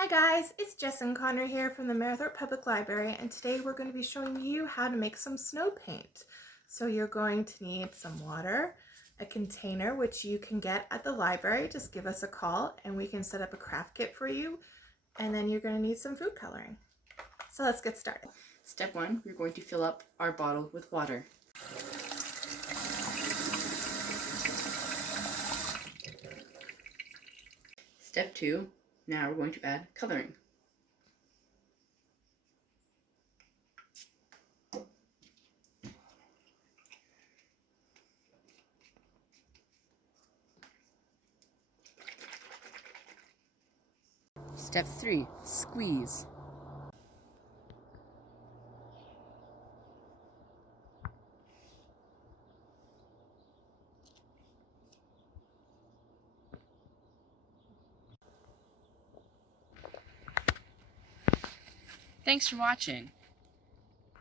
Hi guys, it's Jess and Connor here from the Marathon Public Library, and today we're going to be showing you how to make some snow paint. So you're going to need some water, a container which you can get at the library. Just give us a call and we can set up a craft kit for you, and then you're going to need some food coloring. So let's get started. Step 1, we're going to fill up our bottle with water. Step 2, now we're going to add coloring. Step 3, squeeze. Thanks for watching.